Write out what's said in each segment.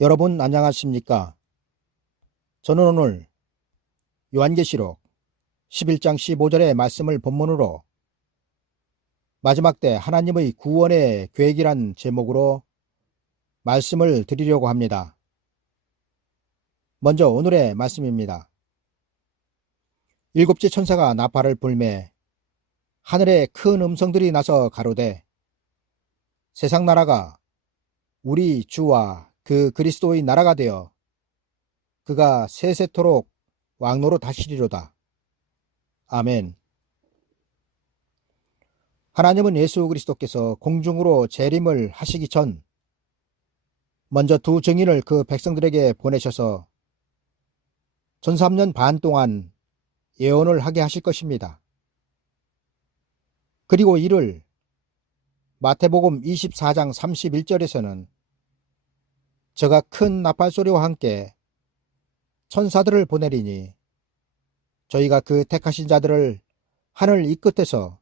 여러분 안녕하십니까? 저는 오늘 요한계시록 11장 15절의 말씀을 본문으로 마지막 때 하나님의 구원의 계획이란 제목으로 말씀을 드리려고 합니다. 먼저 오늘의 말씀입니다. 일곱째 천사가 나팔을 불매 하늘에 큰 음성들이 나서 가로되 세상 나라가 우리 주와 그 그리스도의 나라가 되어 그가 세세토록 왕노로 다스리로다. 아멘. 하나님은 예수 그리스도께서 공중으로 재림을 하시기 전 먼저 두 증인을 그 백성들에게 보내셔서 전 3년 반 동안 예언을 하게 하실 것입니다. 그리고 이를 마태복음 24장 31절에서는 저가 큰 나팔소리와 함께 천사들을 보내리니 저희가 그 택하신 자들을 하늘 이 끝에서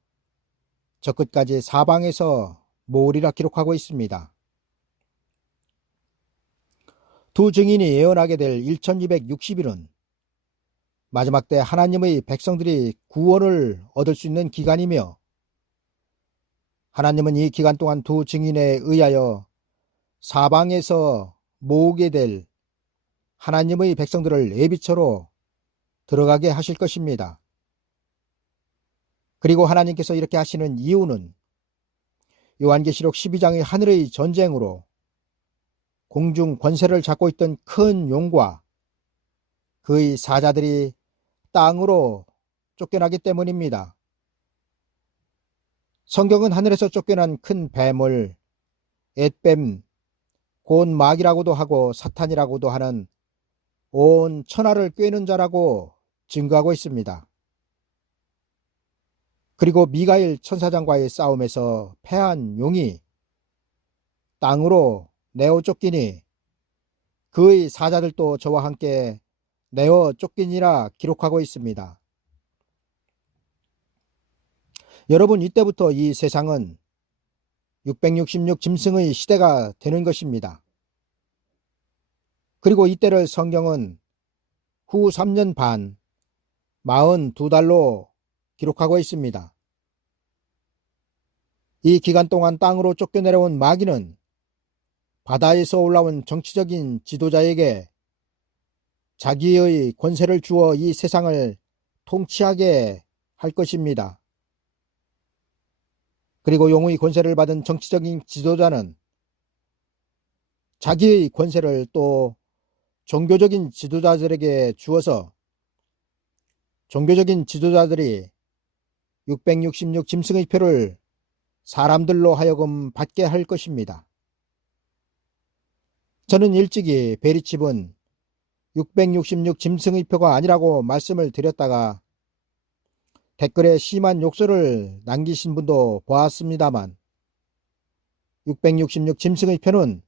저 끝까지 사방에서 모으리라 기록하고 있습니다. 두 증인이 예언하게 될 1260일은 마지막 때 하나님의 백성들이 구원을 얻을 수 있는 기간이며 하나님은 이 기간 동안 두 증인에 의하여 사방에서 모으게 될 하나님의 백성들을 예비처로 들어가게 하실 것입니다. 그리고 하나님께서 이렇게 하시는 이유는 요한계시록 12장의 하늘의 전쟁으로 공중 권세를 잡고 있던 큰 용과 그의 사자들이 땅으로 쫓겨나기 때문입니다. 성경은 하늘에서 쫓겨난 큰 뱀을 앳뱀, 곧 마귀라고도 하고 사탄이라고도 하는 온 천하를 꿰는 자라고 증거하고 있습니다. 그리고 미가엘 천사장과의 싸움에서 패한 용이 땅으로 내어 쫓기니 그의 사자들도 저와 함께 내어 쫓기니라 기록하고 있습니다. 여러분, 이때부터 이 세상은 666 짐승의 시대가 되는 것입니다. 그리고 이때를 성경은 후 3년 반 42달로 기록하고 있습니다. 이 기간 동안 땅으로 쫓겨내려온 마귀는 바다에서 올라온 정치적인 지도자에게 자기의 권세를 주어 이 세상을 통치하게 할 것입니다. 그리고 용의 권세를 받은 정치적인 지도자는 자기의 권세를 또 종교적인 지도자들에게 주어서 종교적인 지도자들이 666 짐승의 표를 사람들로 하여금 받게 할 것입니다. 저는 일찍이 베리칩은 666 짐승의 표가 아니라고 말씀을 드렸다가 댓글에 심한 욕설을 남기신 분도 보았습니다만 666 짐승의 표는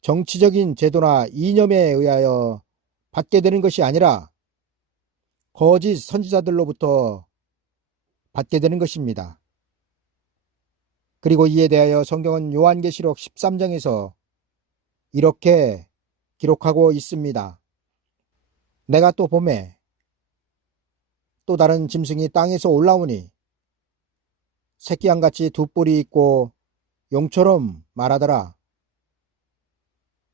정치적인 제도나 이념에 의하여 받게 되는 것이 아니라 거짓 선지자들로부터 받게 되는 것입니다. 그리고 이에 대하여 성경은 요한계시록 13장에서 이렇게 기록하고 있습니다. 내가 또 보매 또 다른 짐승이 땅에서 올라오니 새끼양같이 두 뿔이 있고 용처럼 말하더라.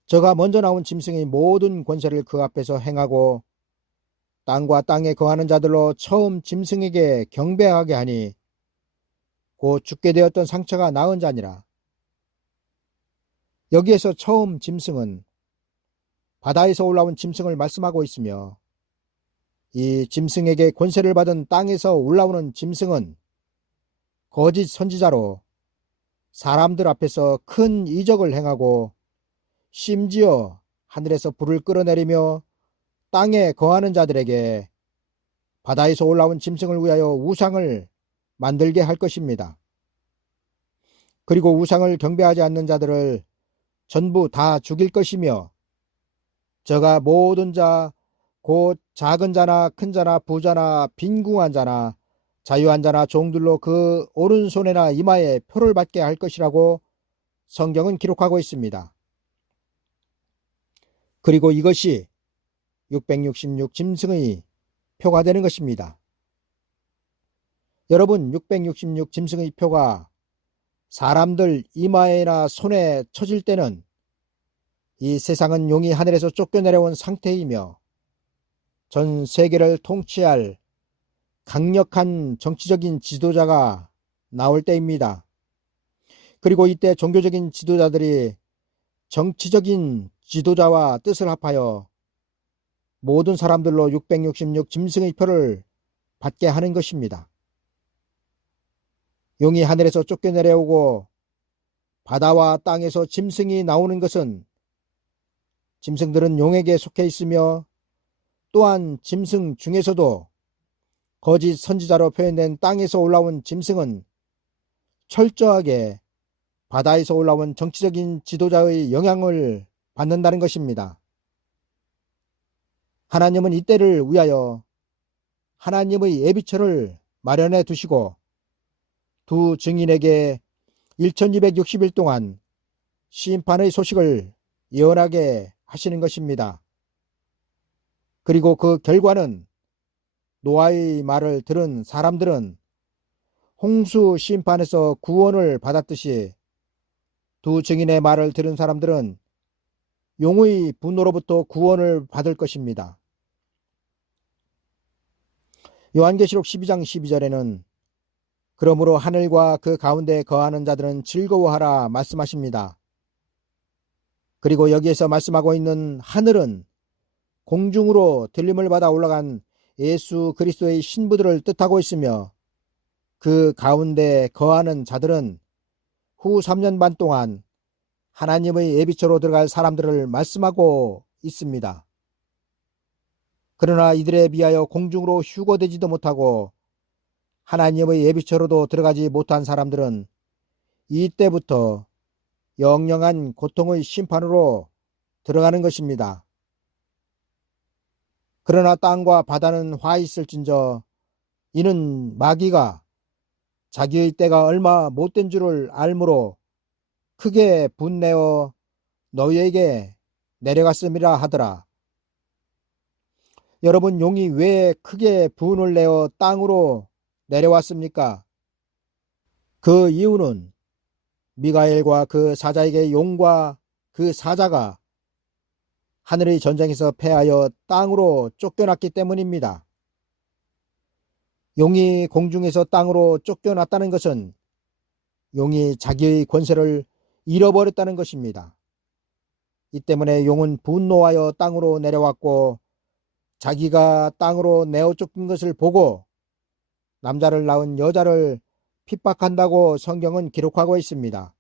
저가 먼저 나온 짐승의 모든 권세를 그 앞에서 행하고 땅과 땅에 거하는 자들로 처음 짐승에게 경배하게 하니 곧 죽게 되었던 상처가 나은 자니라. 여기에서 처음 짐승은 바다에서 올라온 짐승을 말씀하고 있으며 이 짐승에게 권세를 받은 땅에서 올라오는 짐승은 거짓 선지자로 사람들 앞에서 큰 이적을 행하고 심지어 하늘에서 불을 끌어내리며 땅에 거하는 자들에게 바다에서 올라온 짐승을 위하여 우상을 만들게 할 것입니다. 그리고 우상을 경배하지 않는 자들을 전부 다 죽일 것이며 저가 모든 자 곧 작은 자나 큰 자나 부자나 빈궁한 자나 자유한 자나 종들로 그 오른손에나 이마에 표를 받게 할 것이라고 성경은 기록하고 있습니다. 그리고 이것이 666 짐승의 표가 되는 것입니다. 여러분, 666 짐승의 표가 사람들 이마에나 손에 쳐질 때는 이 세상은 용이 하늘에서 쫓겨내려온 상태이며 전 세계를 통치할 강력한 정치적인 지도자가 나올 때입니다. 그리고 이때 종교적인 지도자들이 정치적인 지도자와 뜻을 합하여 모든 사람들로 666 짐승의 표를 받게 하는 것입니다. 용이 하늘에서 쫓겨내려오고 바다와 땅에서 짐승이 나오는 것은 짐승들은 용에게 속해 있으며 또한 짐승 중에서도 거짓 선지자로 표현된 땅에서 올라온 짐승은 철저하게 바다에서 올라온 정치적인 지도자의 영향을 받는다는 것입니다. 하나님은 이때를 위하여 하나님의 예비처를 마련해 두시고 두 증인에게 1260일 동안 심판의 소식을 예언하게 하시는 것입니다. 그리고 그 결과는 노아의 말을 들은 사람들은 홍수 심판에서 구원을 받았듯이 두 증인의 말을 들은 사람들은 용의 분노로부터 구원을 받을 것입니다. 요한계시록 12장 12절에는 그러므로 하늘과 그 가운데 거하는 자들은 즐거워하라 말씀하십니다. 그리고 여기에서 말씀하고 있는 하늘은 공중으로 들림을 받아 올라간 예수 그리스도의 신부들을 뜻하고 있으며 그 가운데 거하는 자들은 후 3년 반 동안 하나님의 예비처로 들어갈 사람들을 말씀하고 있습니다. 그러나 이들에 비하여 공중으로 휴거되지도 못하고 하나님의 예비처로도 들어가지 못한 사람들은 이때부터 영영한 고통의 심판으로 들어가는 것입니다. 그러나 땅과 바다는 화 있을진저 이는 마귀가 자기의 때가 얼마 못된 줄을 알므로 크게 분내어 너희에게 내려갔음이라 하더라. 여러분, 용이 왜 크게 분을 내어 땅으로 내려왔습니까? 그 이유는 미가엘과 그 사자에게 용과 그 사자가 하늘의 전쟁에서 패하여 땅으로 쫓겨났기 때문입니다. 용이 공중에서 땅으로 쫓겨났다는 것은 용이 자기의 권세를 잃어버렸다는 것입니다. 이 때문에 용은 분노하여 땅으로 내려왔고 자기가 땅으로 내어 쫓긴 것을 보고 남자를 낳은 여자를 핍박한다고 성경은 기록하고 있습니다.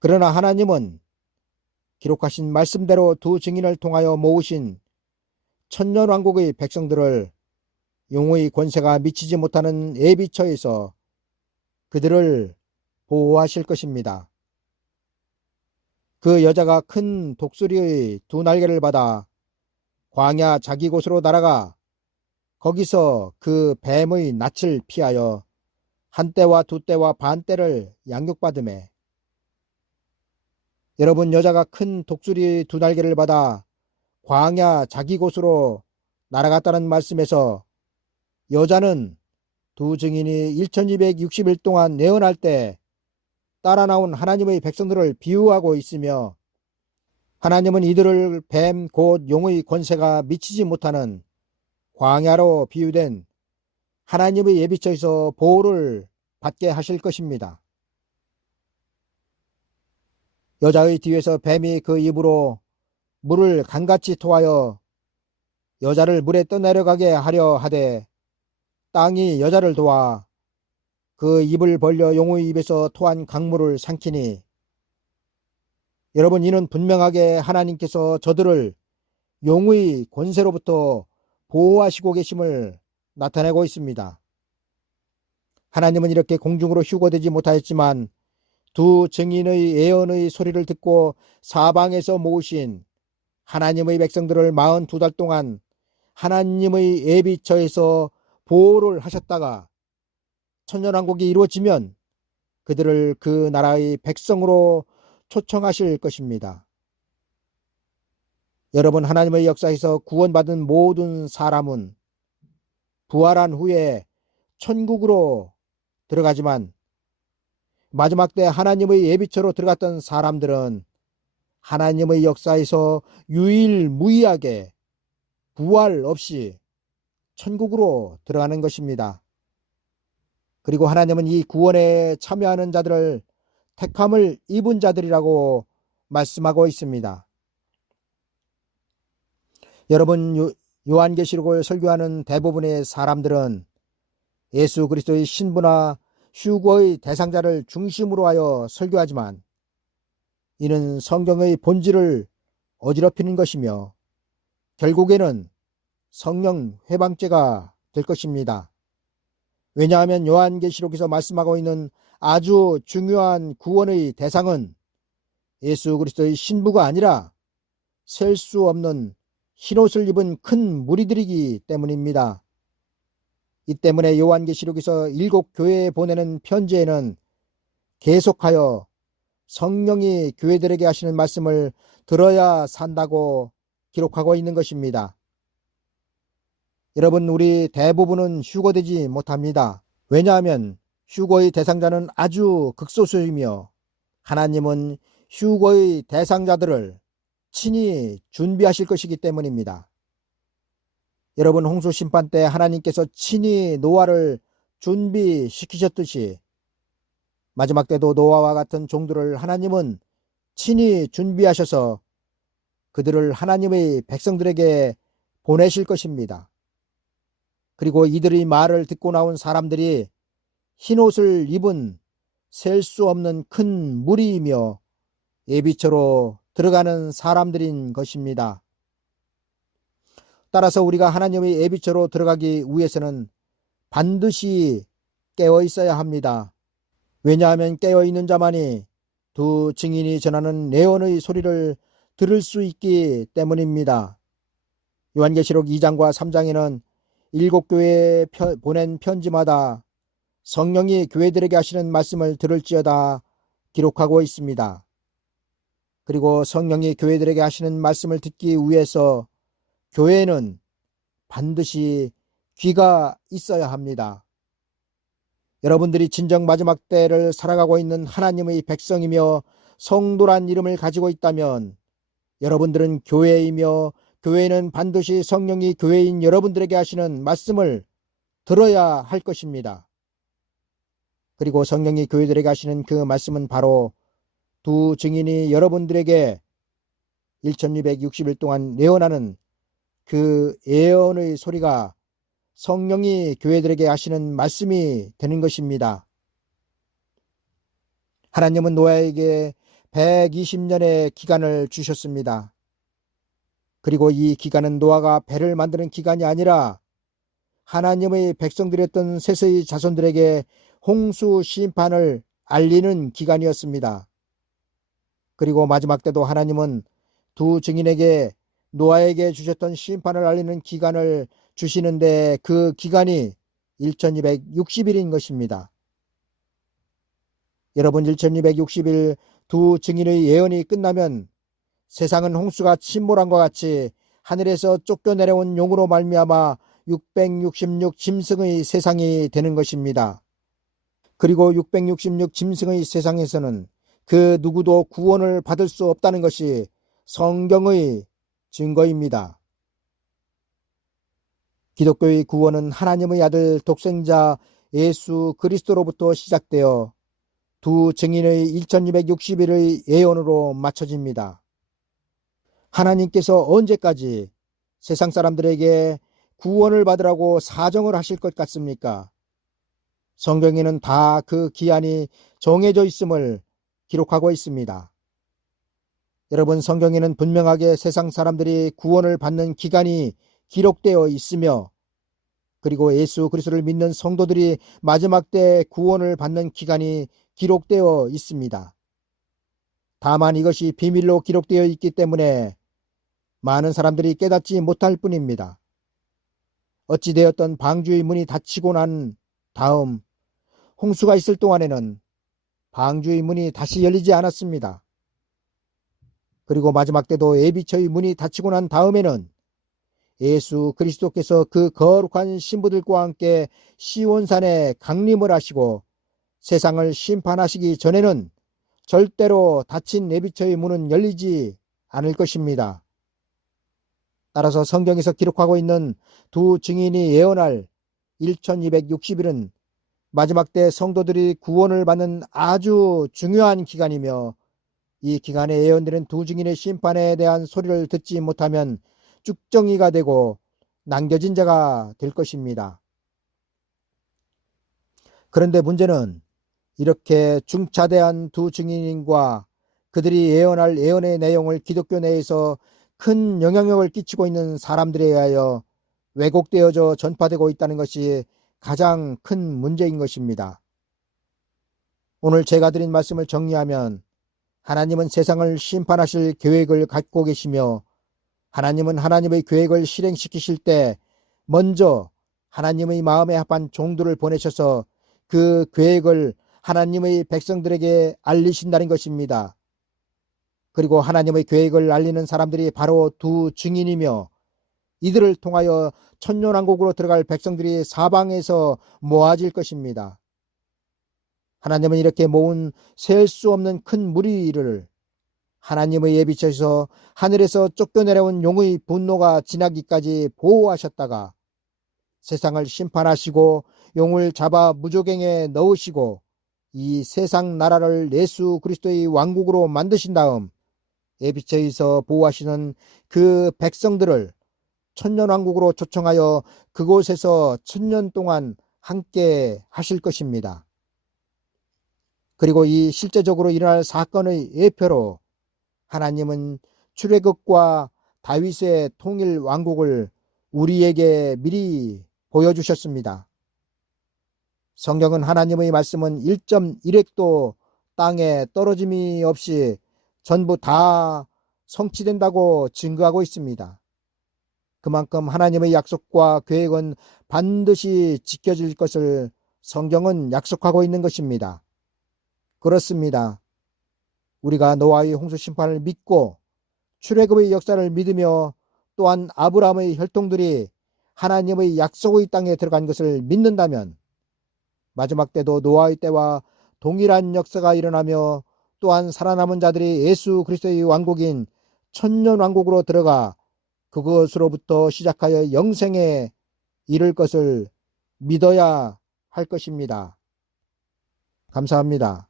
그러나 하나님은 기록하신 말씀대로 두 증인을 통하여 모으신 천년왕국의 백성들을 용의 권세가 미치지 못하는 예비처에서 그들을 보호하실 것입니다. 그 여자가 큰 독수리의 두 날개를 받아 광야 자기 곳으로 날아가 거기서 그 뱀의 낯을 피하여 한 때와 두 때와 반 때를 양육받으매 여러분, 여자가 큰 독수리 두 날개를 받아 광야 자기 곳으로 날아갔다는 말씀에서 여자는 두 증인이 1260일 동안 내어날 때 따라 나온 하나님의 백성들을 비유하고 있으며 하나님은 이들을 뱀 곧 용의 권세가 미치지 못하는 광야로 비유된 하나님의 예비처에서 보호를 받게 하실 것입니다. 여자의 뒤에서 뱀이 그 입으로 물을 강같이 토하여 여자를 물에 떠내려가게 하려 하되 땅이 여자를 도와 그 입을 벌려 용의 입에서 토한 강물을 삼키니 여러분, 이는 분명하게 하나님께서 저들을 용의 권세로부터 보호하시고 계심을 나타내고 있습니다. 하나님은 이렇게 공중으로 휴거되지 못하였지만 두 증인의 예언의 소리를 듣고 사방에서 모으신 하나님의 백성들을 42달 동안 하나님의 예비처에서 보호를 하셨다가 천년왕국이 이루어지면 그들을 그 나라의 백성으로 초청하실 것입니다. 여러분, 하나님의 역사에서 구원받은 모든 사람은 부활한 후에 천국으로 들어가지만 마지막 때 하나님의 예비처로 들어갔던 사람들은 하나님의 역사에서 유일무이하게 부활 없이 천국으로 들어가는 것입니다. 그리고 하나님은 이 구원에 참여하는 자들을 택함을 입은 자들이라고 말씀하고 있습니다. 여러분, 요한계시록을 설교하는 대부분의 사람들은 예수 그리스도의 신부나 휴거의 대상자를 중심으로 하여 설교하지만 이는 성경의 본질을 어지럽히는 것이며 결국에는 성령 회방죄가 될 것입니다. 왜냐하면 요한계시록에서 말씀하고 있는 아주 중요한 구원의 대상은 예수 그리스도의 신부가 아니라 셀 수 없는 흰옷을 입은 큰 무리들이기 때문입니다. 이 때문에 요한계시록에서 7 교회에 보내는 편지에는 계속하여 성령이 교회들에게 하시는 말씀을 들어야 산다고 기록하고 있는 것입니다. 여러분, 우리 대부분은 휴거되지 못합니다. 왜냐하면 휴거의 대상자는 아주 극소수이며 하나님은 휴거의 대상자들을 친히 준비하실 것이기 때문입니다. 여러분, 홍수 심판 때 하나님께서 친히 노아를 준비시키셨듯이 마지막 때도 노아와 같은 종들을 하나님은 친히 준비하셔서 그들을 하나님의 백성들에게 보내실 것입니다. 그리고 이들의 말을 듣고 나온 사람들이 흰옷을 입은 셀 수 없는 큰 무리이며 예비처로 들어가는 사람들인 것입니다. 따라서 우리가 하나님의 예비처로 들어가기 위해서는 반드시 깨어 있어야 합니다. 왜냐하면 깨어있는 자만이 두 증인이 전하는 예언의 소리를 들을 수 있기 때문입니다. 요한계시록 2장과 3장에는 7 교회에 보낸 편지마다 성령이 교회들에게 하시는 말씀을 들을지어다 기록하고 있습니다. 그리고 성령이 교회들에게 하시는 말씀을 듣기 위해서 교회는 반드시 귀가 있어야 합니다. 여러분들이 진정 마지막 때를 살아가고 있는 하나님의 백성이며 성도란 이름을 가지고 있다면 여러분들은 교회이며 교회는 반드시 성령이 교회인 여러분들에게 하시는 말씀을 들어야 할 것입니다. 그리고 성령이 교회들에게 하시는 그 말씀은 바로 두 증인이 여러분들에게 1260일 동안 예언하는 그 예언의 소리가 성령이 교회들에게 하시는 말씀이 되는 것입니다. 하나님은 노아에게 120년의 기간을 주셨습니다. 그리고 이 기간은 노아가 배를 만드는 기간이 아니라 하나님의 백성들이었던 셋의 자손들에게 홍수 심판을 알리는 기간이었습니다. 그리고 마지막 때도 하나님은 두 증인에게 노아에게 주셨던 심판을 알리는 기간을 주시는데 그 기간이 1260일인 것입니다. 여러분, 1260일 두 증인의 예언이 끝나면 세상은 홍수가 침몰한과 같이 하늘에서 쫓겨내려온 용으로 말미암아 666 짐승의 세상이 되는 것입니다. 그리고 666 짐승의 세상에서는 그 누구도 구원을 받을 수 없다는 것이 성경의 증거입니다. 기독교의 구원은 하나님의 아들 독생자 예수 그리스도로부터 시작되어 두 증인의 1260일의 예언으로 맞춰집니다. 하나님께서 언제까지 세상 사람들에게 구원을 받으라고 사정을 하실 것 같습니까? 성경에는 다 그 기한이 정해져 있음을 기록하고 있습니다. 여러분, 성경에는 분명하게 세상 사람들이 구원을 받는 기간이 기록되어 있으며 그리고 예수 그리스도를 믿는 성도들이 마지막 때 구원을 받는 기간이 기록되어 있습니다. 다만 이것이 비밀로 기록되어 있기 때문에 많은 사람들이 깨닫지 못할 뿐입니다. 어찌되었던 방주의 문이 닫히고 난 다음 홍수가 있을 동안에는 방주의 문이 다시 열리지 않았습니다. 그리고 마지막 때도 예비처의 문이 닫히고 난 다음에는 예수 그리스도께서 그 거룩한 신부들과 함께 시온산에 강림을 하시고 세상을 심판하시기 전에는 절대로 닫힌 예비처의 문은 열리지 않을 것입니다. 따라서 성경에서 기록하고 있는 두 증인이 예언할 1260일은 마지막 때 성도들이 구원을 받는 아주 중요한 기간이며, 이 기간에 예언되는 두 증인의 심판에 대한 소리를 듣지 못하면 쭉정이가 되고 남겨진 자가 될 것입니다. 그런데 문제는 이렇게 중차대한 두 증인과 그들이 예언할 예언의 내용을 기독교 내에서 큰 영향력을 끼치고 있는 사람들에 의하여 왜곡되어져 전파되고 있다는 것이 가장 큰 문제인 것입니다. 오늘 제가 드린 말씀을 정리하면, 하나님은 세상을 심판하실 계획을 갖고 계시며, 하나님은 하나님의 계획을 실행시키실 때 먼저 하나님의 마음에 합한 종들을 보내셔서 그 계획을 하나님의 백성들에게 알리신다는 것입니다. 그리고 하나님의 계획을 알리는 사람들이 바로 두 증인이며, 이들을 통하여 천년왕국으로 들어갈 백성들이 사방에서 모아질 것입니다. 하나님은 이렇게 모은 셀 수 없는 큰 무리를 하나님의 예비처에서 하늘에서 쫓겨내려온 용의 분노가 지나기까지 보호하셨다가 세상을 심판하시고 용을 잡아 무조갱에 넣으시고 이 세상 나라를 예수 그리스도의 왕국으로 만드신 다음 예비처에서 보호하시는 그 백성들을 천년왕국으로 초청하여 그곳에서 천년 동안 함께 하실 것입니다. 그리고 이 실제적으로 일어날 사건의 예표로 하나님은 출애굽과 다윗의 통일 왕국을 우리에게 미리 보여주셨습니다. 성경은 하나님의 말씀은 1.1획도 땅에 떨어짐이 없이 전부 다 성취된다고 증거하고 있습니다. 그만큼 하나님의 약속과 계획은 반드시 지켜질 것을 성경은 약속하고 있는 것입니다. 그렇습니다. 우리가 노아의 홍수 심판을 믿고 출애굽의 역사를 믿으며 또한 아브라함의 혈통들이 하나님의 약속의 땅에 들어간 것을 믿는다면 마지막 때도 노아의 때와 동일한 역사가 일어나며 또한 살아남은 자들이 예수 그리스도의 왕국인 천년왕국으로 들어가 그것으로부터 시작하여 영생에 이를 것을 믿어야 할 것입니다. 감사합니다.